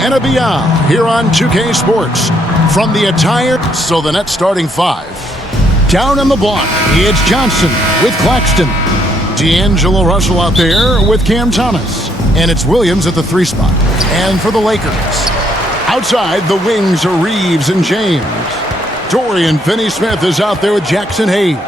and a beyond here on 2K Sports. From the attire, so the Nets starting five. Down on the block, it's Johnson with Claxton. D'Angelo Russell out there with Cam Thomas. And it's Williams at the 3 spot. And for the Lakers, outside the wings are Reeves and James. Dorian Finney-Smith is out there with Jackson Hayes.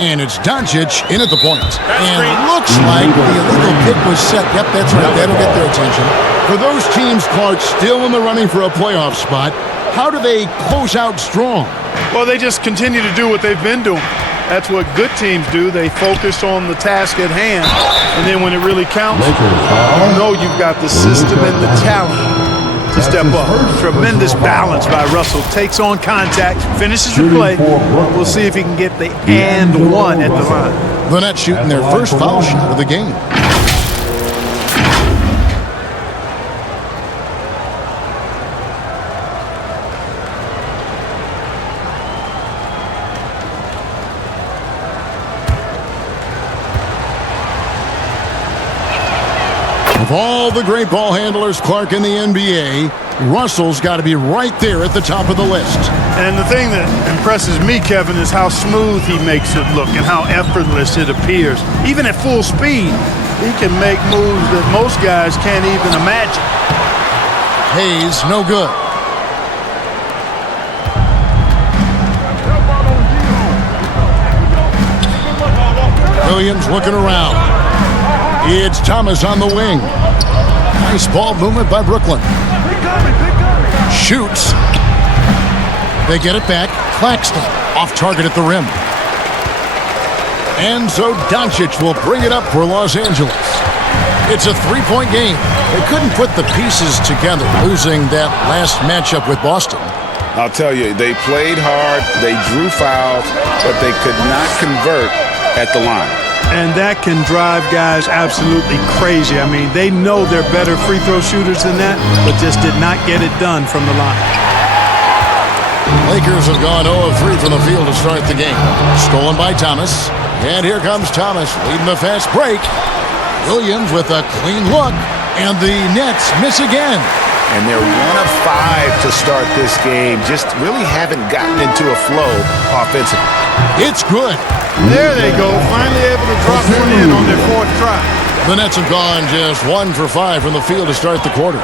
And it's Doncic in at the point. And looks like the illegal kick was set. Yep, that's right. That'll get their attention. For those teams, Clark, still in the running for a playoff spot, how do they close out strong? Well, they just continue to do what they've been doing. That's what good teams do. They focus on the task at hand. And then when it really counts, you know you've got the system and the talent to step up. Tremendous balance by Russell. Takes on contact, finishes the play. We'll see if he can get the and one at the line. The Nets shooting their first foul shot of the game. Of all the great ball handlers, Clark, in the NBA, Russell's got to be right there at the top of the list. And the thing that impresses me, Kevin, is how smooth he makes it look and how effortless it appears. Even at full speed, he can make moves that most guys can't even imagine. Hayes, no good. Williams looking around. It's Thomas on the wing. Nice ball movement by Brooklyn. Shoots. They get it back. Claxton off target at the rim. And so Doncic will bring it up for Los Angeles. It's a 3-point game. They couldn't put the pieces together, losing that last matchup with Boston. I'll tell you, they played hard, they drew fouls, but they could not convert at the line. And that can drive guys absolutely crazy. I mean, they know they're better free throw shooters than that, but just did not get it done from the line. Lakers have gone 0 of 3 from the field to start the game. Stolen by Thomas. And here comes Thomas leading the fast break. Williams with a clean look. And the Nets miss again. And they're 1 of 5 to start this game. Just really haven't gotten into a flow offensively. It's good. There they go. Finally able to drop one in on their 4th try. The Nets have gone just 1 for 5 from the field to start the quarter.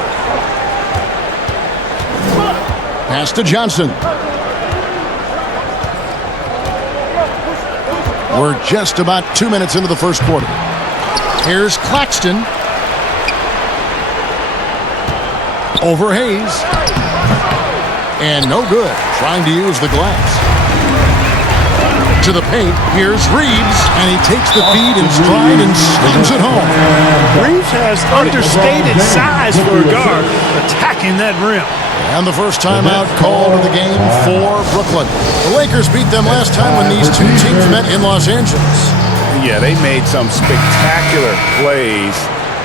Pass to Johnson. We're just about 2 minutes into the first quarter. Here's Claxton. Over Hayes. And no good. Trying to use the glass. To the paint. Here's Reeves. And he takes the feed in stride and slams it home. Reeves has understated size for a guard, attacking that rim. And the first timeout called of the game for Brooklyn. The Lakers beat them last time when these two teams met in Los Angeles. Yeah, they made some spectacular plays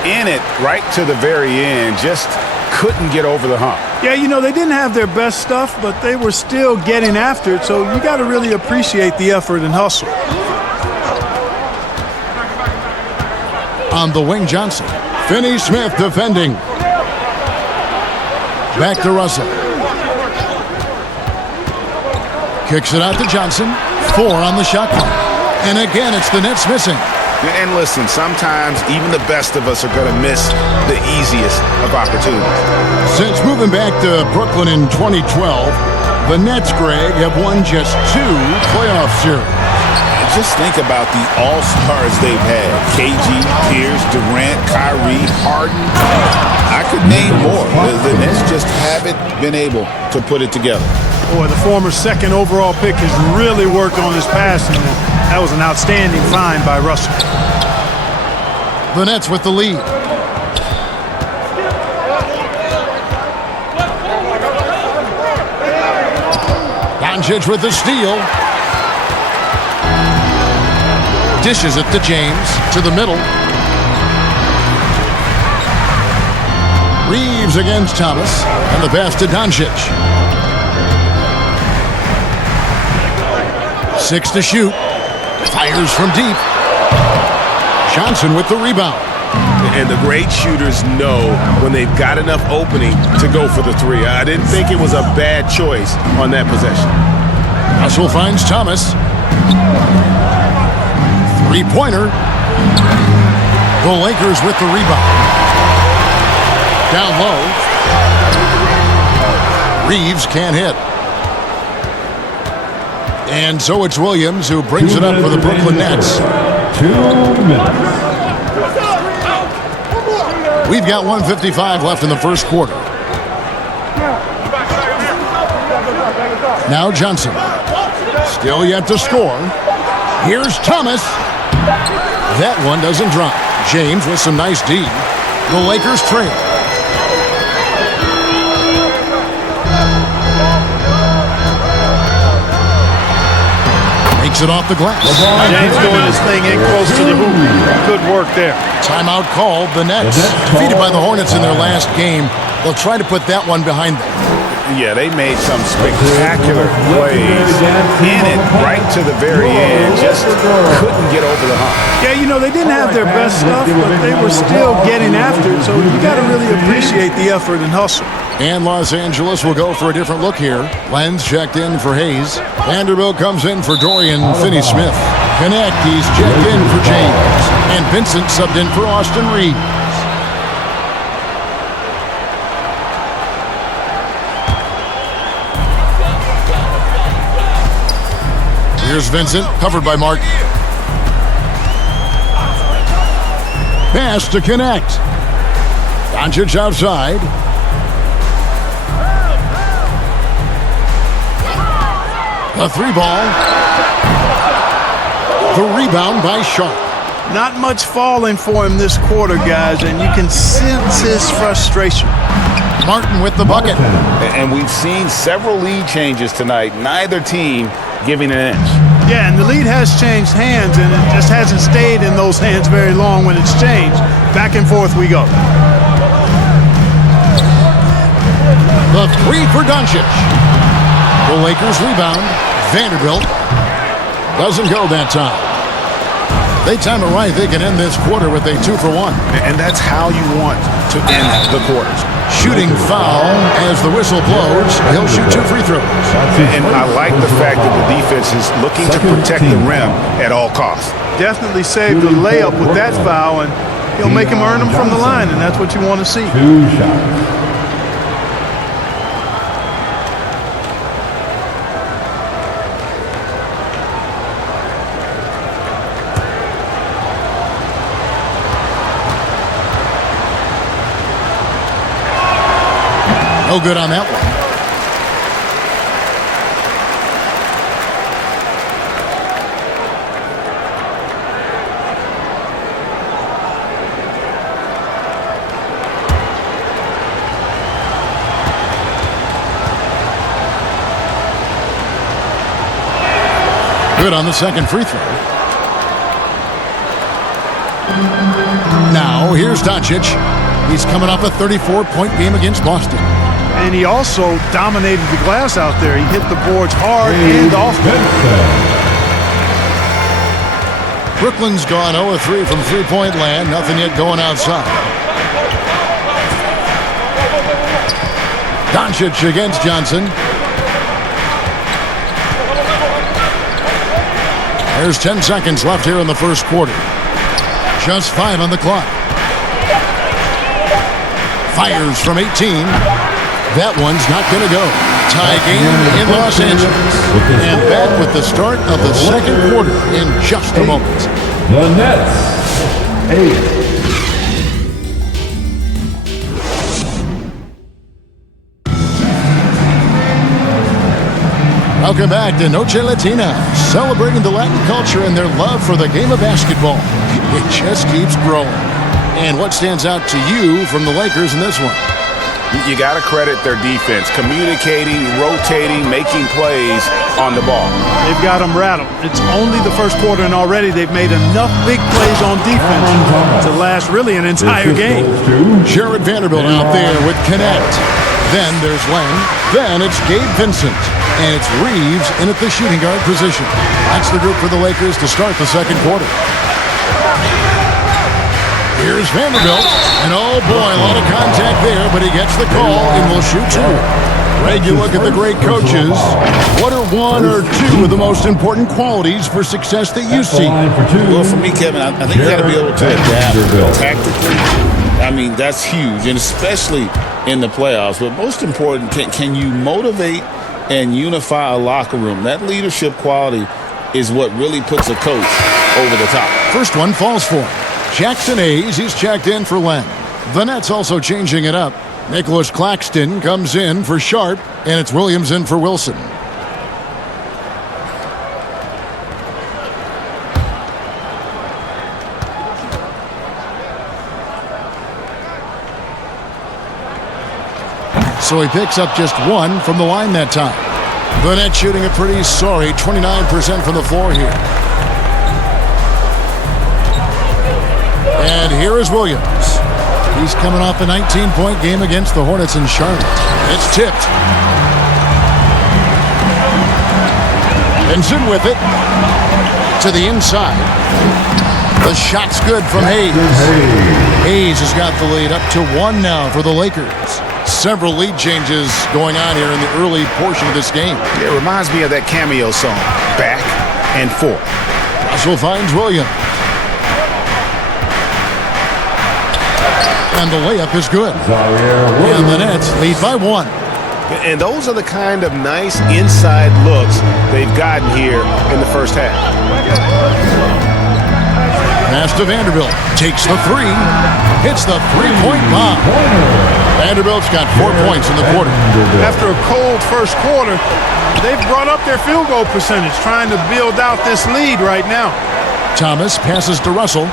in it right to the very end. Just couldn't get over the hump. Yeah, you know, they didn't have their best stuff, but they were still getting after it, so you got to really appreciate the effort and hustle. On the wing, Johnson. Finney-Smith defending. Back to Russell. Kicks it out to Johnson. 4 on the shot clock. And again, it's the Nets missing. And listen, sometimes even the best of us are going to miss the easiest of opportunities. Since moving back to Brooklyn in 2012, the Nets, Greg, have won just 2 playoff series. Just think about the all-stars they've had. KG, Pierce, Durant, Kyrie, Harden. I could name more. The Nets just haven't been able to put it together. Boy, the former 2nd overall pick has really worked on his passing. That was an outstanding find by Russell. The Nets with the lead. Doncic with the steal. Dishes it to James, to the middle. Reeves against Thomas, and the pass to Doncic. 6 to shoot. Fires from deep. Johnson with the rebound. And the great shooters know when they've got enough opening to go for the three. I didn't think it was a bad choice on that possession. Russell finds Thomas. Three-pointer. The Lakers with the rebound. Down low. Reeves can't hit. And so it's Williams who brings it up for the Brooklyn Nets. 2 minutes. We've got 1:55 left in the first quarter. Now Johnson. Still yet to score. Here's Thomas. That one doesn't drop. James with some nice D. The Lakers trail. Makes it off the glass. James doing his thing in close to the hoop. Good work there. Timeout called. The Nets defeated by the Hornets in their last game. They'll try to put that one behind them. Yeah, they made some spectacular plays in it right to the very end. Just couldn't get over the hump. Yeah, you know, they didn't have their best stuff, but they were still getting after it. So you got to really appreciate the effort and hustle. And Los Angeles will go for a different look here. Lenz checked in for Hayes. Vanderbilt comes in for Dorian Finney-Smith. Connect, he's checked in for James. And Vincent subbed in for Austin Reeves. Here's Vincent, covered by Martin. Pass to Connect. Doncic outside. The three ball. The rebound by Sharp. Not much falling for him this quarter, guys, and you can sense his frustration. Martin with the bucket. And we've seen several lead changes tonight. Neither team giving an inch. Yeah, and the lead has changed hands, and it just hasn't stayed in those hands very long when it's changed. Back and forth we go. The three for Doncic. The Lakers rebound. Vanderbilt doesn't go that time. They time it right. They can end this quarter with a 2-for-1. And that's how you want to end the quarters. Shooting foul as the whistle blows. He'll shoot 2 free throws. And I like the fact that the defense is looking to protect the rim at all costs. Definitely saved the layup with that foul, and he'll make him earn them from the line, and that's what you want to see. 2 shots. No good on that one. Good on the second free throw. Now, here's Doncic. He's coming off a 34-point game against Boston. And he also dominated the glass out there. He hit the boards hard and often. Brooklyn's gone 0-3 from three-point land. Nothing yet going outside. Doncic against Johnson. There's 10 seconds left here in the first quarter. Just 5 on the clock. Fires from 18. That one's not going to go. Tie game in Los Angeles. And back with the start of the second quarter in just a moment. The Nets, 8. Welcome back to Noche Latina, celebrating the Latin culture and their love for the game of basketball. It just keeps growing. And what stands out to you from the Lakers in this one? You got to credit their defense, communicating, rotating, making plays on the ball. They've got them rattled. It's only the first quarter, and already they've made enough big plays on defense to last really an entire game. Jared Vanderbilt out there with Connect. Then there's Len. Then it's Gabe Vincent. And it's Reeves in at the shooting guard position. That's the group for the Lakers to start the second quarter. Here's Vanderbilt. And oh boy, a lot of contact there, but he gets the call and will shoot two. Greg, you look at the great coaches. What are one or two of the most important qualities for success that you see? Well, for me, Kevin, I think you got to be able to adapt tactically. I mean, that's huge, and especially in the playoffs. But most important, can you motivate and unify a locker room? That leadership quality is what really puts a coach over the top. First one falls for him. Jackson Hayes, he's checked in for Len. The Nets also changing it up. Nicholas Claxton comes in for Sharp, and it's Williams in for Wilson. So he picks up just one from the line that time. The Nets shooting a pretty sorry 29% from the floor here. And here is Williams. He's coming off a 19-point game against the Hornets in Charlotte. It's tipped. Benson with it. To the inside. The shot's good from Hayes. Hayes has got the lead up to one now for the Lakers. Several lead changes going on here in the early portion of this game. It reminds me of that cameo song, Back and Forth. Russell finds Williams. And the layup is good. And the Nets lead by one. And those are the kind of nice inside looks they've gotten here in the first half. Pass to Vanderbilt. Takes the three. Hits the three-point bomb. Vanderbilt's got 4 points in the quarter. After a cold first quarter, they've brought up their field goal percentage, trying to build out this lead right now. Thomas passes to Russell.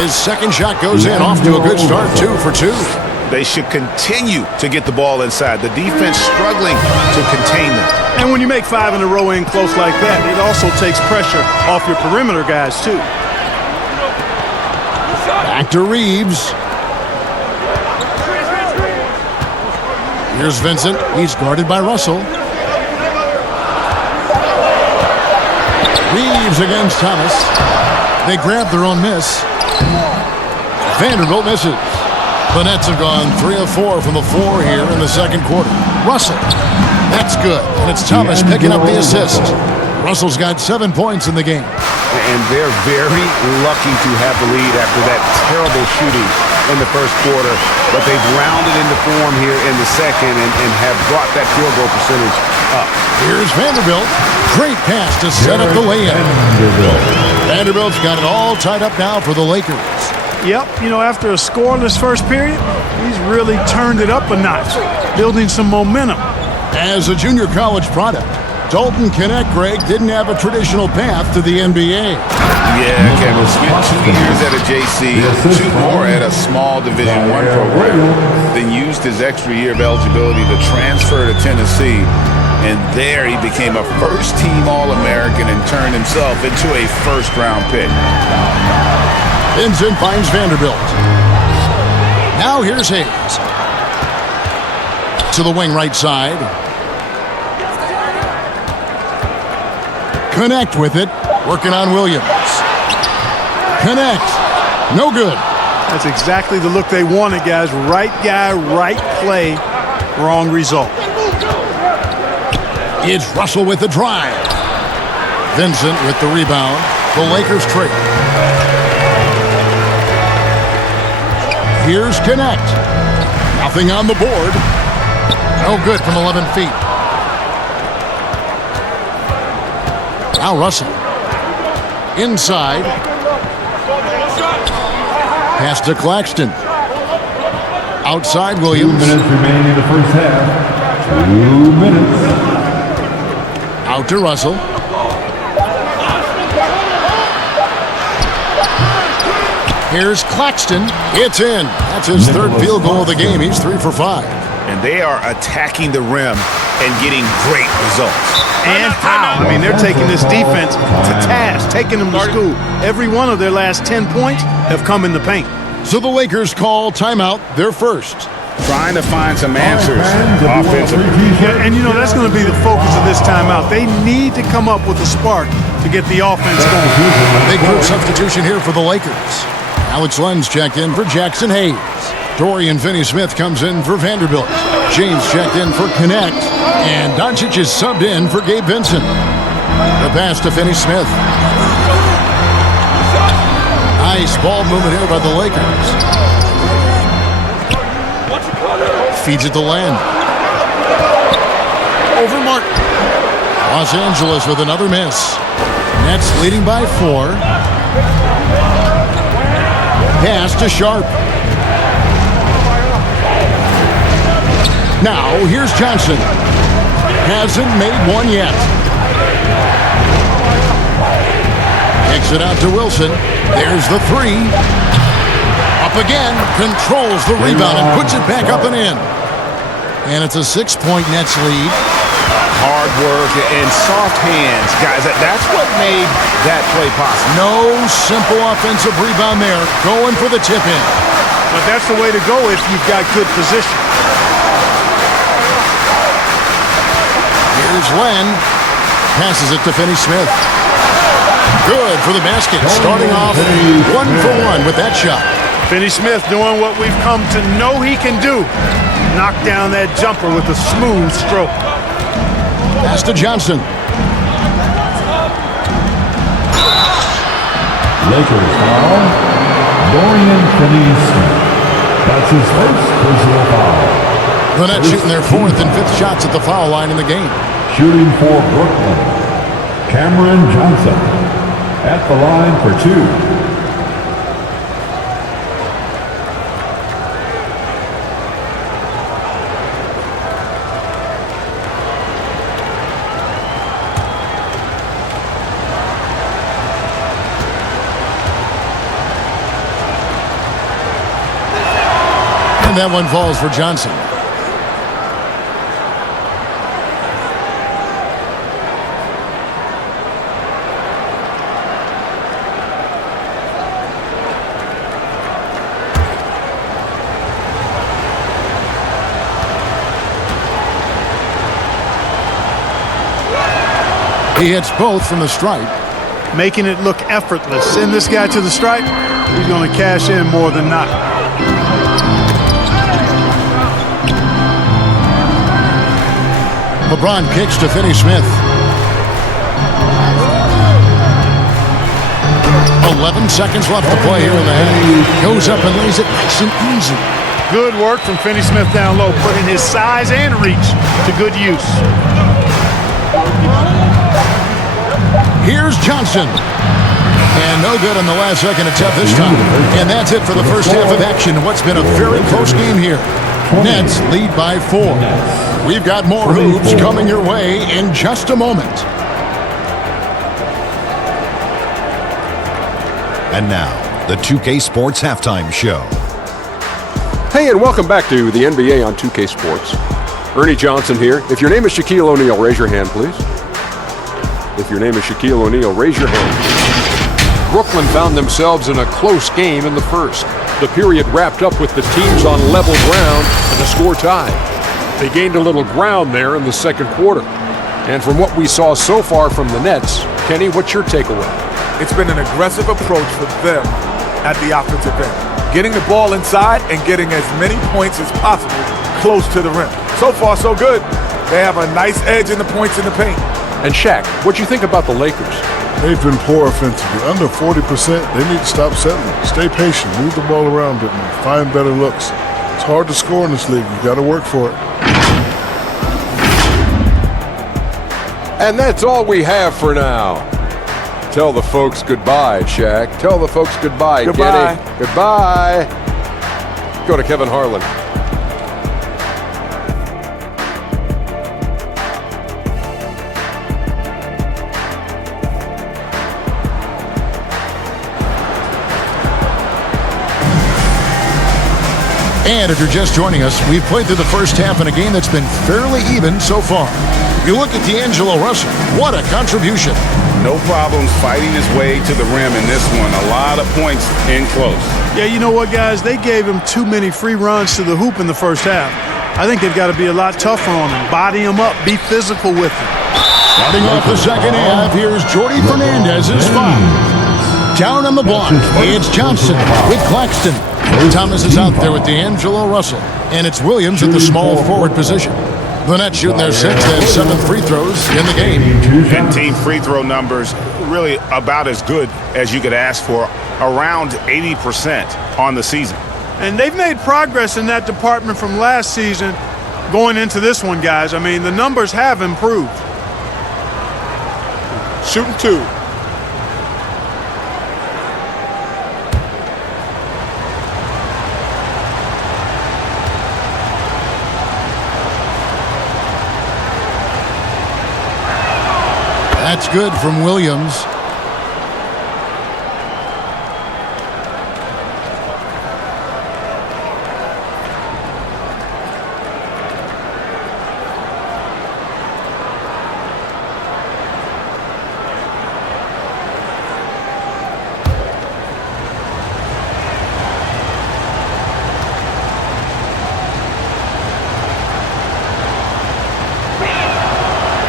His second shot goes in, off to a good start, 2 for 2. They should continue to get the ball inside. The defense struggling to contain them. And when you make 5 in a row in close like that, it also takes pressure off your perimeter guys, too. Back to Reeves. Here's Vincent. He's guarded by Russell. Reeves against Thomas. They grab their own miss. Vanderbilt misses. The Nets have gone 3 of 4 from the floor here in the second quarter. Russell. That's good. And it's Thomas picking up the assist. Russell's got 7 points in the game. And they're very lucky to have the lead after that terrible shooting in the first quarter. But they've rounded into form here in the second and have brought that field goal percentage up. Here's Vanderbilt. Great pass to set up the layup. Vanderbilt's got it all tied up now for the Lakers. Yep, you know, after a scoreless first period, he's really turned it up a notch, building some momentum. As a junior college product, Dalton Knecht, Greg, didn't have a traditional path to the NBA. Yeah, Kevin spent 2 years at a JC, 2 more at a small Division I program, then used his extra year of eligibility to transfer to Tennessee. And there he became a first-team All-American and turned himself into a first-round pick. Vincent finds Vanderbilt. Now here's Hayes. To the wing right side. Knecht with it. Working on Williams. Knecht. No good. That's exactly the look they wanted, guys. Right guy, right play, wrong result. It's Russell with the drive. Vincent with the rebound. The Lakers trade. Here's Knecht. Nothing on the board. No good from 11 feet. Now Russell. Inside. Pass to Claxton. Outside Williams. 2 minutes remaining in the first half. 2 minutes. Out to Russell. Here's Claxton. It's in. That's his third field goal of the game. He's 3 for 5. And they are attacking the rim and getting great results. And how? I mean, they're taking this defense to task, taking them to school. Every one of their last 10 points have come in the paint. So the Lakers call timeout, their first. Trying to find some answers offensively. And, you know, that's going to be the focus of this timeout. They need to come up with a spark to get the offense going. Big group substitution here for the Lakers. Alex Lenz checked in for Jackson Hayes. Dorian Finney-Smith comes in for Vanderbilt. James checked in for Connect. And Doncic is subbed in for Gabe Vincent. The pass to Finney-Smith. Nice ball movement here by the Lakers. Feeds it to Len. Over Mark. Los Angeles with another miss. Nets leading by 4. Pass to Sharp. Now, here's Johnson. Hasn't made one yet. Kicks it out to Wilson. There's the 3. Up again. Controls the rebound and puts it back up and in. And it's a 6-point Nets lead. Hard work and soft hands, guys. That's what made that play possible. No simple offensive rebound there. Going for the tip-in. But that's the way to go if you've got good position. Here's Len. Passes it to Finney-Smith. Good for the basket. Starting off 1 for 1 with that shot. Finney-Smith doing what we've come to know he can do. Knock down that jumper with a smooth stroke. Pass to Johnson. Lakers foul. Dorian Finney-Smith. That's his first personal foul. The Nets shooting their 4th and 5th shots at the foul line in the game. Shooting for Brooklyn, Cameron Johnson at the line for 2. And that one falls for Johnson. He hits both from the stripe. Making it look effortless. Send this guy to the stripe, he's going to cash in more than not. LeBron kicks to Finney-Smith. 11 seconds left to play here in the half. Goes up and lays it nice and easy. Good work from Finney-Smith down low, putting his size and reach to good use. Here's Johnson. And no good on the last second attempt this time. And that's it for the first half of action. What's been a very close game here. Nets lead by 4. We've got more hoops coming your way in just a moment. And now, the 2K Sports Halftime Show. Hey, and welcome back to the NBA on 2K Sports. Ernie Johnson here. If your name is Shaquille O'Neal, raise your hand, please. If your name is Shaquille O'Neal, raise your hand. Brooklyn found themselves in a close game in the first. The period wrapped up with the teams on level ground and the score tied. They gained a little ground there in the second quarter. And from what we saw so far from the Nets, Kenny, what's your takeaway? It's been an aggressive approach for them at the offensive end. Getting the ball inside and getting as many points as possible close to the rim. So far, so good. They have a nice edge in the points in the paint. And Shaq, what'd you think about the Lakers? They've been poor offensively. Under 40%, they need to stop settling. Stay patient. Move the ball around a bit more. Find better looks. It's hard to score in this league. You got to work for it. And that's all we have for now. Tell the folks goodbye, Shaq. Tell the folks goodbye, Goodbye. Kenny. Goodbye. Go to Kevin Harlan. And if you're just joining us, we've played through the first half in a game that's been fairly even so far. You look at D'Angelo Russell, what a contribution. No problems fighting his way to the rim in this one. A lot of points in close. Yeah, you know what, guys? They gave him too many free runs to the hoop in the first half. I think they've got to be a lot tougher on him. Body him up. Be physical with him. Starting off the second half, here's Jordy Fernandez's 5. Down on the block, it's Johnson with Claxton. Thomas is out there with D'Angelo Russell. And it's Williams at the small forward position. The Nets shooting their 6th and 7th free throws in the game. And team free throw numbers really about as good as you could ask for, around 80% on the season. And they've made progress in that department from last season going into this one, guys. I mean, the numbers have improved. Shooting 2. That's good from Williams.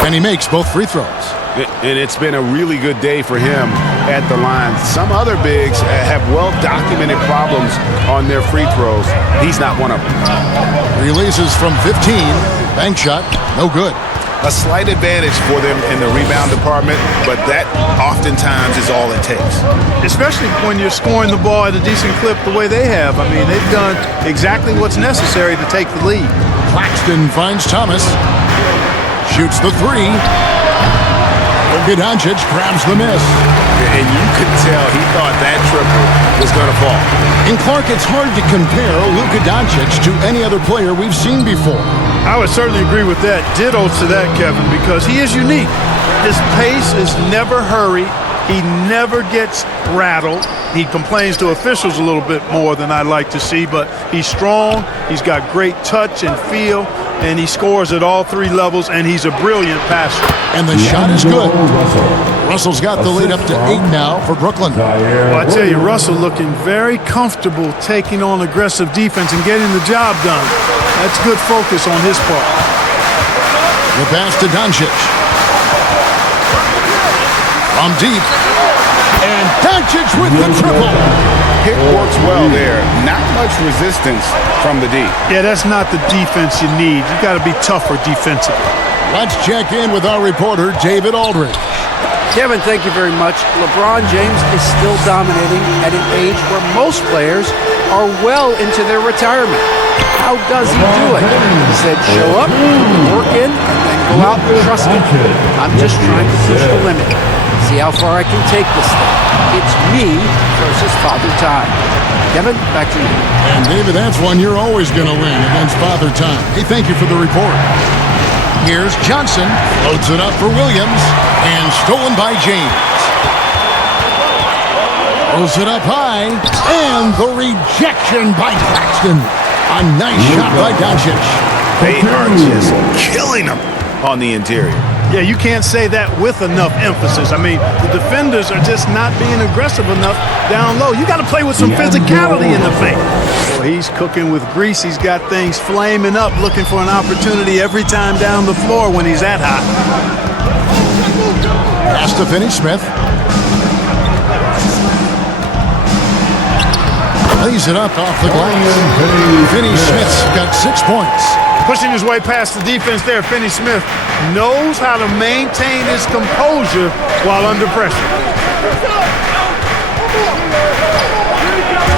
And he makes both free throws. And it's been a really good day for him at the line. Some other bigs have well-documented problems on their free throws. He's not one of them. Releases from 15. Bank shot, no good. A slight advantage for them in the rebound department, but that oftentimes is all it takes. Especially when you're scoring the ball at a decent clip the way they have. I mean, they've done exactly what's necessary to take the lead. Claxton finds Thomas. Shoots the 3. Luka Doncic grabs the miss. And you could tell he thought that triple was going to fall. And Clark, it's hard to compare Luka Doncic to any other player we've seen before. I would certainly agree with that. Ditto to that, Kevin, because he is unique. His pace is never hurried. He never gets rattled. He complains to officials a little bit more than I'd like to see, but he's strong. He's got great touch and feel, and he scores at all 3 levels, and he's a brilliant passer. And the shot is good. Russell's got the lead up to 8 now for Brooklyn. Well, I tell you, Russell looking very comfortable taking on aggressive defense and getting the job done. That's good focus on his part. The pass to Doncic. From deep. And Doncic with the triple. Pick works well there. Not much resistance from the D. Yeah, that's not the defense you need. You got to be tougher defensively. Let's check in with our reporter, David Aldridge. Kevin, thank you very much. LeBron James is still dominating at an age where most players are well into their retirement. How does he do it? He said, show up, work in, and then go out and trust it. I'm just trying to push the limit. See how far I can take this thing. It's me versus Father Time. Kevin, back to you. And David, that's one you're always going to win against Father Time. Hey, thank you for the report. Here's Johnson, loads it up for Williams, and stolen by James. Throws it up high, and the rejection by Claxton. A nice shot by Doncic. They are just killing him on the interior. Yeah, you can't say that with enough emphasis. I mean, the defenders are just not being aggressive enough down low. You got to play with some physicality in the paint. Well, he's cooking with grease. He's got things flaming up, looking for an opportunity every time down the floor when he's that hot. Pass to Finney-Smith. Lays it up off the glass. Finney-Smith's got 6 points. Pushing his way past the defense there, Finney-Smith knows how to maintain his composure while under pressure.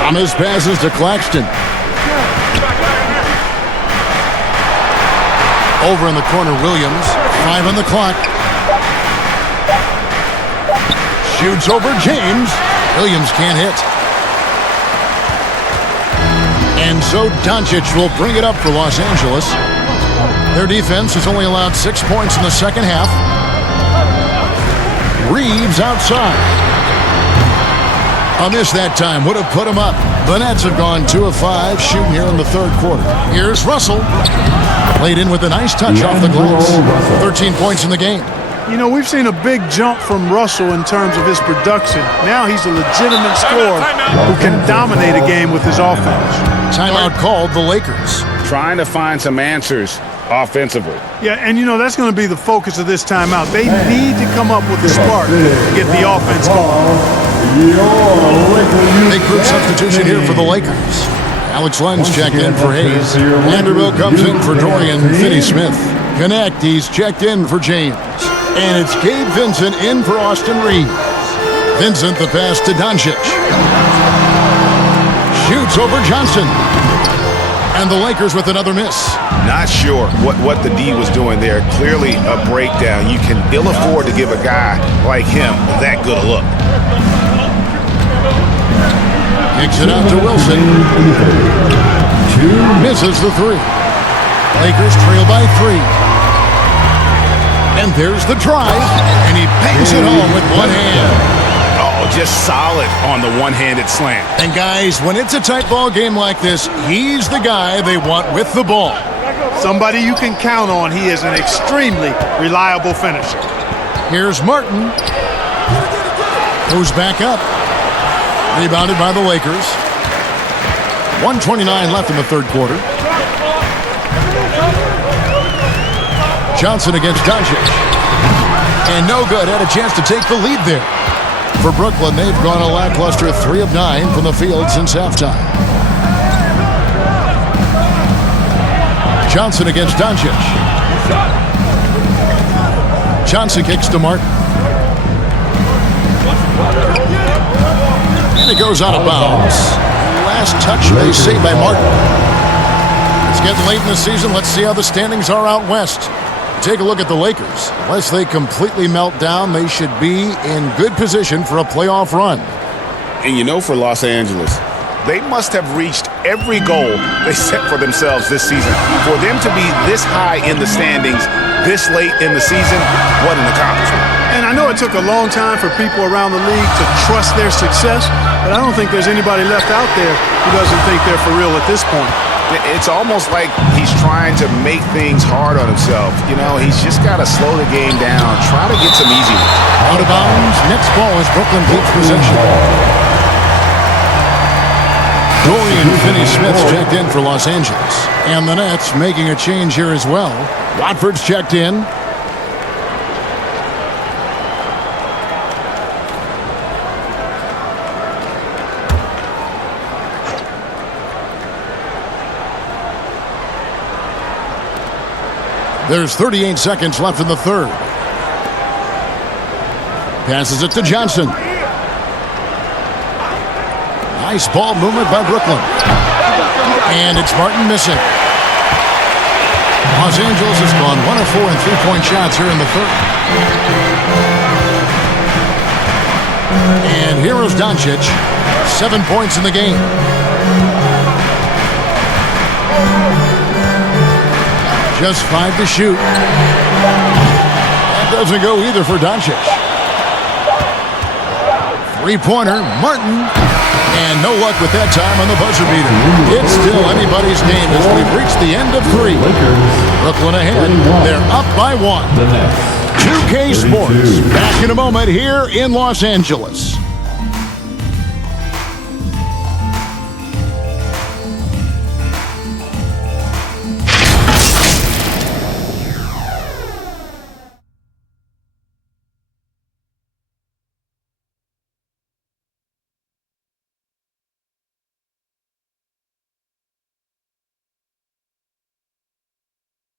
Thomas passes to Claxton. Over in the corner, Williams. 5 on the clock. Shoots over James. Williams can't hit. And so Doncic will bring it up for Los Angeles. Their defense has only allowed 6 points in the second half. Reeves outside. A miss that time would have put him up. The Nets have gone 2 of 5 shooting here in the third quarter. Here's Russell. Played in with a nice touch off the glass. 13 points in the game. You know, we've seen a big jump from Russell in terms of his production. Now he's a legitimate scorer who can dominate a game with his offense. Timeout called the Lakers. Trying to find some answers offensively. Yeah, and that's going to be the focus of this timeout. They need to come up with a spark to get the offense going. Big group substitution here for the Lakers. Alex Lenz checked in for Hayes. Vanderbilt comes in for Dorian Finney-Smith. Connect, he's checked in for James. And it's Gabe Vincent in for Austin Reeves. Vincent the pass to Doncic. Shoots over Johnson. And the Lakers with another miss. Not sure what the D was doing there. Clearly a breakdown. You can ill afford to give a guy like him that good a look. Kicks it out to Wilson. Misses the three. Lakers trail by 3. And there's the drive. And he bangs it home with one hand. Oh, just solid on the one-handed slam. And guys, when it's a tight ball game like this, he's the guy they want with the ball. Somebody you can count on. He is an extremely reliable finisher. Here's Martin. Goes back up. Rebounded by the Lakers. 1:29 left in the third quarter. Johnson against Doncic. And no good. Had a chance to take the lead there. For Brooklyn, they've gone a lackluster 3 of 9 from the field since halftime. Johnson against Doncic. Johnson kicks to Martin. And it goes out of bounds. Last touch, they say, by Martin. It's getting late in the season. Let's see how the standings are out west. Take a look at the Lakers. Unless they completely melt down, they should be in good position for a playoff run. And for Los Angeles, they must have reached every goal they set for themselves this season. For them to be this high in the standings this late in the season, what an accomplishment. And I know it took a long time for people around the league to trust their success, but I don't think there's anybody left out there who doesn't think they're for real at this point. It's almost like he's trying to make things hard on himself. He's just got to slow the game down, try to get some easy ones. Out of bounds. Next ball as Brooklyn keeps possession. Dorian Finney-Smith's checked in for Los Angeles. And the Nets making a change here as well. Watford's checked in. There's 38 seconds left in the third. Passes it to Johnson. Nice ball movement by Brooklyn. And it's Martin missing. Los Angeles has gone 1 of 4 in three-point shots here in the third. And here is Doncic. 7 points in the game. Just 5 to shoot. That doesn't go either for Doncic. Three-pointer, Martin. And no luck with that time on the buzzer beater. It's still anybody's game as we've reached the end of 3. Brooklyn ahead. They're up by 1. 2K Sports. Back in a moment here in Los Angeles.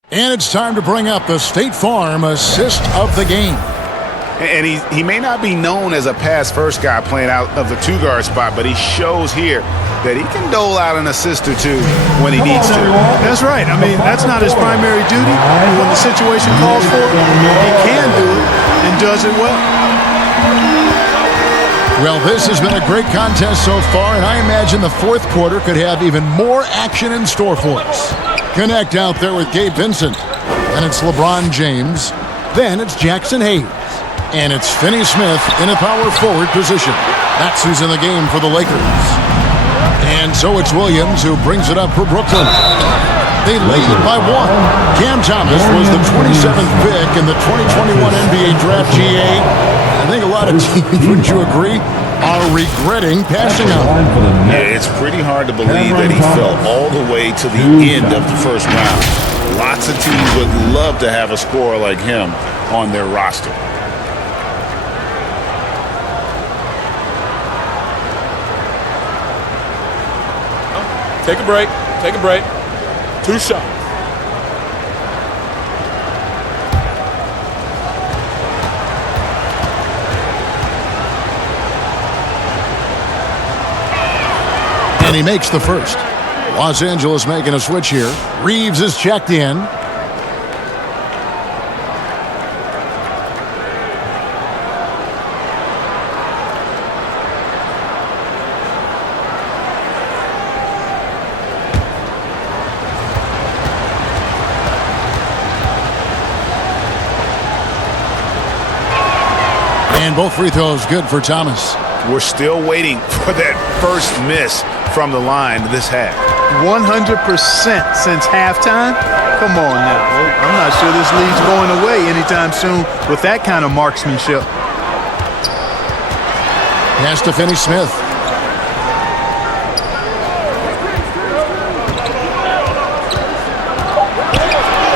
And it's time to bring up the State Farm assist of the game. And he may not be known as a pass-first guy playing out of the two-guard spot, but he shows here that he can dole out an assist or two when he needs to. That's right. I mean, that's not his primary duty. When the situation calls for it, he can do it and does it well. Well, this has been a great contest so far, and I imagine the fourth quarter could have even more action in store for us. Connect out there with Gabe Vincent. Then it's LeBron James. Then it's Jackson Hayes. And it's Finney-Smith in a power forward position. That's who's in the game for the Lakers. And so it's Williams who brings it up for Brooklyn. They lead by 1. Cam Thomas was the 27th pick in the 2021 NBA Draft. GA. I think a lot of teams, wouldn't you agree, are regretting passing on him. Yeah, it's pretty hard to believe that he fell all the way to the end of the first round. Lots of teams would love to have a scorer like him on their roster. Take a break. Take a break. 2 shots. And he makes the first. Los Angeles making a switch here. Reeves is checked in. And both free throws good for Thomas. We're still waiting for that first miss from the line this half. 100% since halftime? Come on now. I'm not sure this lead's going away anytime soon with that kind of marksmanship. Pass to Finney-Smith.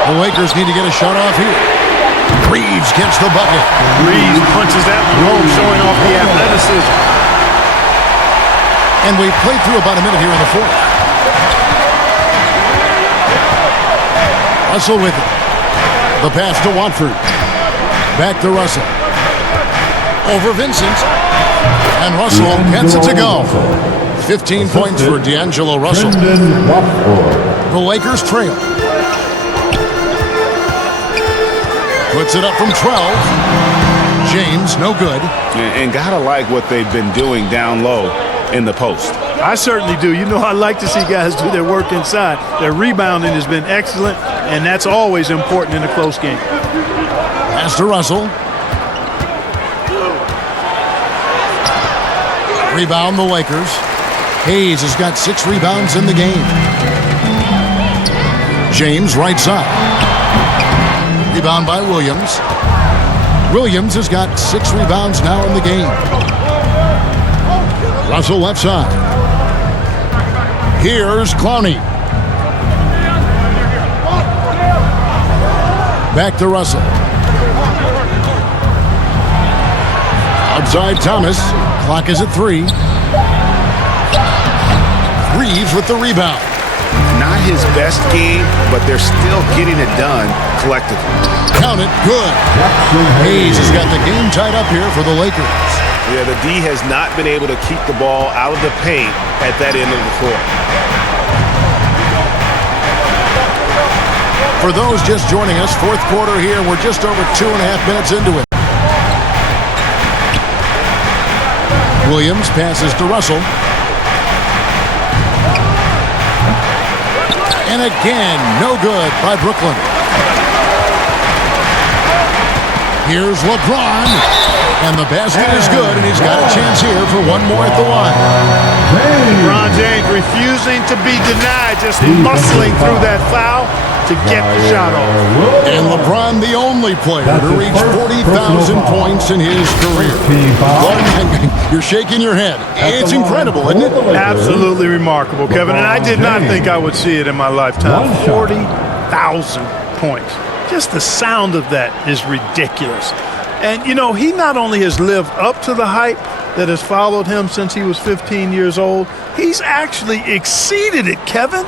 The Lakers need to get a shot off here. Reeves gets the bucket. Reeves punches that one home, showing off the athleticism. And we've played through about a minute here in the fourth. Russell with it. The pass to Watford. Back to Russell. Over Vincent. And Russell gets it to go. 15 points for D'Angelo Russell. The Lakers trail. Puts it up from 12. James, no good. And gotta like what they've been doing down low in the post. I certainly do. You know, I like to see guys do their work inside. Their rebounding has been excellent, and that's always important in a close game. Pass to Russell. Rebound the Lakers. Hayes has got 6 rebounds in the game. James right side. Rebound by Williams. Williams has got 6 rebounds now in the game. Russell left side. Here's Clowney. Back to Russell. Outside Thomas. Clock is at 3. Reeves with the rebound. Not his best game, but they're still getting it done collectively. Count it, good. Hayes has got the game tied up here for the Lakers. Yeah, the D has not been able to keep the ball out of the paint at that end of the court. For those just joining us, fourth quarter here, we're just over 2.5 minutes into it. Williams passes to Russell. And again, no good by Brooklyn. Here's LeBron. And the basket is good, and he's got a chance here for one more at the line. LeBron James refusing to be denied, just muscling through that foul to get the shot off. And LeBron, the only player to reach 40,000 points in his career. You're shaking your head. It's incredible, isn't it? Absolutely remarkable, Kevin. And I did not think I would see it in my lifetime. 40,000 points. Just the sound of that is ridiculous. And, you know, he not only has lived up to the hype that has followed him since he was 15 years old, he's actually exceeded it, Kevin,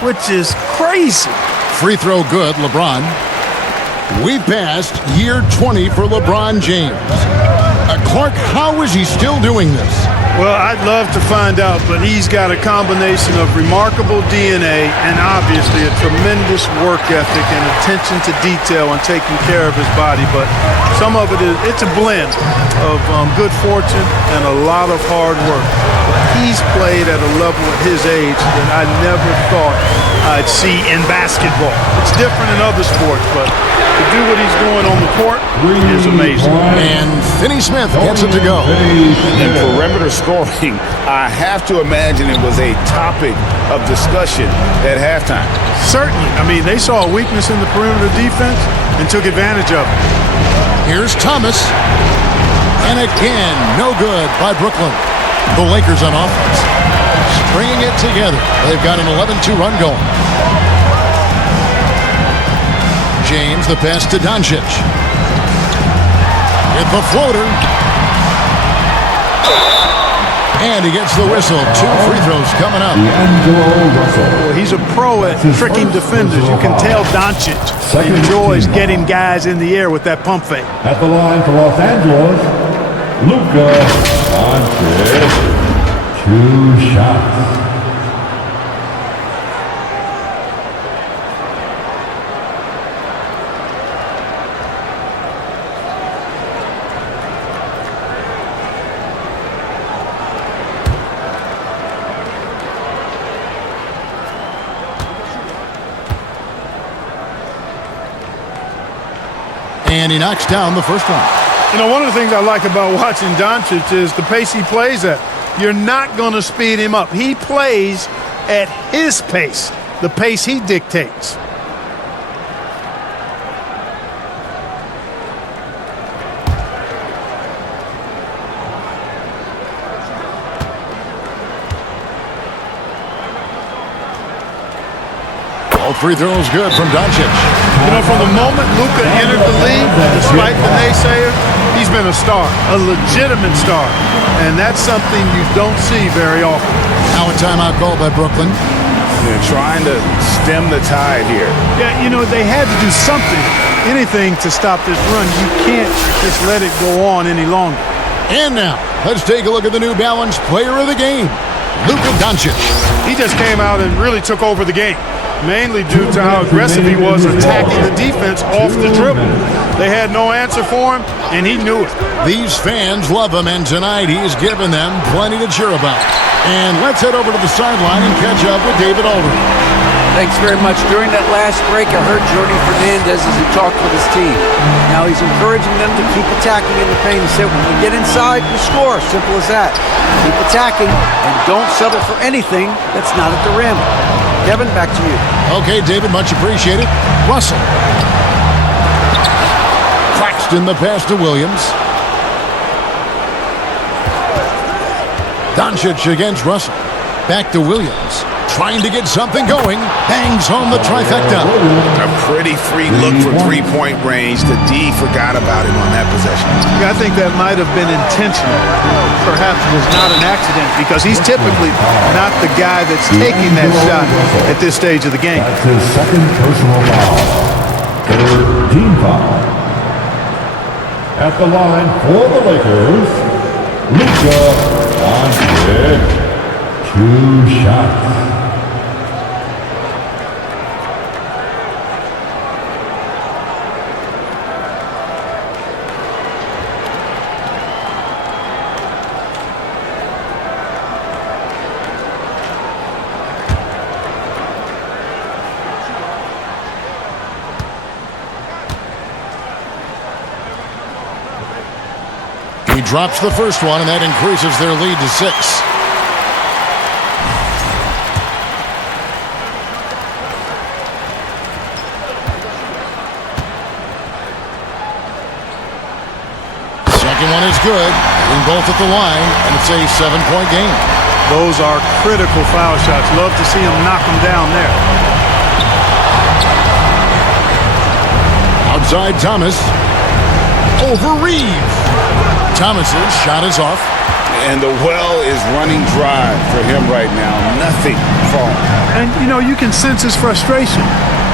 which is crazy. Free throw good, LeBron. We passed year 20 for LeBron James. Clark, how is he still doing this? Well, I'd love to find out, but he's got a combination of remarkable DNA and obviously a tremendous work ethic and attention to detail and taking care of his body. But some of it's a blend of good fortune and a lot of hard work. But he's played at a level at his age that I never thought I'd see in basketball. It's different in other sports, but to do what he's doing on the court is amazing. And Finney-Smith gets it to go. And perimeter scoring, I have to imagine it was a topic of discussion at halftime. Certainly. I mean, they saw a weakness in the perimeter defense and took advantage of it. Here's Thomas. And again, no good by Brooklyn. The Lakers on offense. Stringing it together. They've got an 11-2 run going. James, the pass to Doncic. With the floater. And he gets the whistle. 2 free throws coming up. Well, he's a pro at tricking defenders. You can tell Doncic enjoys getting guys in the air with that pump fake. At the line for Los Angeles, Luka Doncic. 2 shots. And he knocks down the first one. You know, one of the things I like about watching Doncic is the pace he plays at. You're not going to speed him up. He plays at his pace, the pace he dictates. All free throws good from Doncic. You know, from the moment Luka entered the league, despite the naysayers, he's been a star, a legitimate star. And that's something you don't see very often. Now a timeout call by Brooklyn. They're trying to stem the tide here. Yeah, you know, they had to do something, anything to stop this run. You can't just let it go on any longer. And now, let's take a look at the New Balance player of the game, Luka Doncic. He just came out and really took over the game, mainly due to how aggressive he was attacking the defense off the dribble. They had no answer for him, and he knew it. These fans love him, and tonight he's given them plenty to cheer about. And let's head over to the sideline and catch up with David Aldridge. Thanks very much. During that last break, I heard Jordy Fernandez as he talked with his team. Now he's encouraging them to keep attacking in the paint. He said, when we get inside, we score. Simple as that. Keep attacking and don't settle for anything that's not at the rim. Kevin, back to you. Okay, David, much appreciated. Russell. Claxton the pass to Williams. Doncic against Russell. Back to Williams. Trying to get something going. Bangs home the trifecta. A pretty free look for three-point range. The D forgot about him on that possession. I think that might have been intentional. Perhaps it was not an accident because he's typically not the guy that's taking that shot at this stage of the game. That's his second personal foul. Third team foul. At the line for the Lakers, Luka Doncic. 2 shots. He drops the first one, and that increases their lead to 6. Second one is good. Hitting both at the line, and it's a 7-point game. Those are critical foul shots. Love to see him knock them down there. Outside Thomas. Over Reeves. Thomas's shot is off. And the well is running dry for him right now. Nothing falling. And, you know, you can sense his frustration.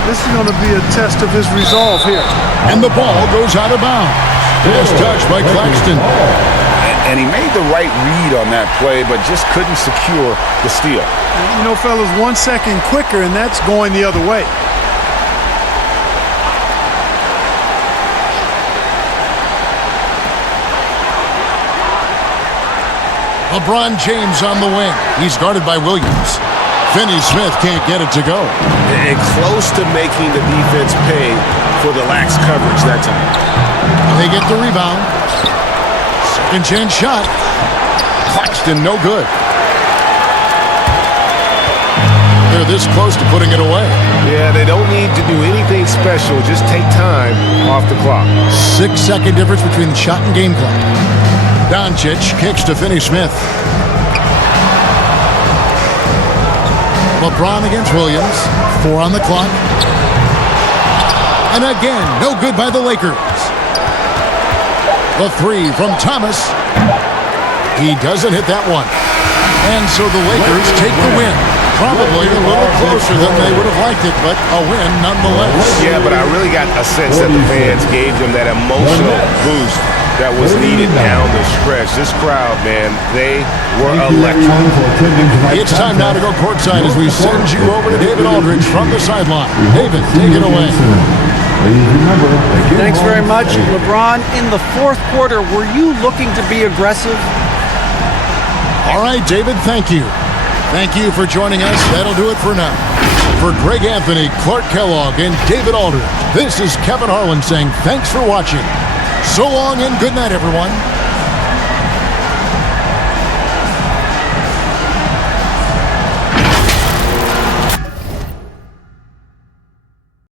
This is going to be a test of his resolve here. And the ball goes out of bounds. It's touched by Claxton. And he made the right read on that play, but just couldn't secure the steal. And, you know, fellas, 1 second quicker, and that's going the other way. LeBron James on the wing. He's guarded by Williams. Finney-Smith can't get it to go. And close to making the defense pay for the lax coverage that time. They get the rebound. Second chance shot. Claxton, no good. They're this close to putting it away. Yeah, they don't need to do anything special. Just take time off the clock. 6-second difference between shot and game clock. Doncic kicks to Finney-Smith. LeBron against Williams. 4 on the clock. And again, no good by the Lakers. The three from Thomas. He doesn't hit that one. And so the Lakers take the win. Probably a little closer than they would have liked it, but a win nonetheless. Yeah, but I really got a sense that the fans gave them that emotional boost that was needed down the stretch. This crowd, man, they were electric. It's time now to go courtside as we send you over to David Aldridge from the sideline. David, take it away. Thanks very much. LeBron, in the fourth quarter, were you looking to be aggressive? All right, David, thank you. Thank you for joining us. That'll do it for now. For Greg Anthony, Clark Kellogg, and David Aldridge, this is Kevin Harlan saying thanks for watching. So long and good night, everyone.